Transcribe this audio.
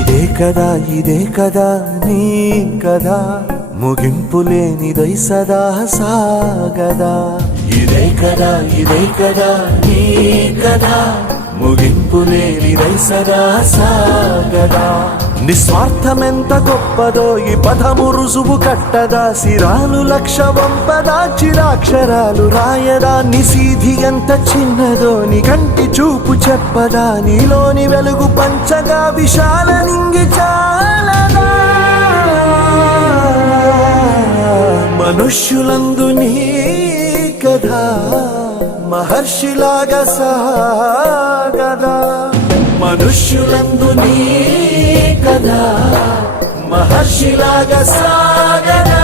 ఇదే కదా నీ కదా ముగింపు లేనిదై సదా సాగదా ఇదే కదా నీ కదా ముగింపు లేనిదై సదా సాగదా నిస్వార్థమెంత గొప్పదో ఈ పదము రుజువు కట్టదా సిరాలు లక్ష వంపదా చిరాక్షరాలు రాయదా నిసీధి ఎంత చిన్నదో నీ కంటి చూపు చెప్పదా నీలోని వెలుగు పంచగా విశాల నింగి చాలదా మనుష్యులందు నీ కథ మహర్షిలాగా సాగదా మనుష్యులందు నీ కథ మహర్షిలాగా సాగదా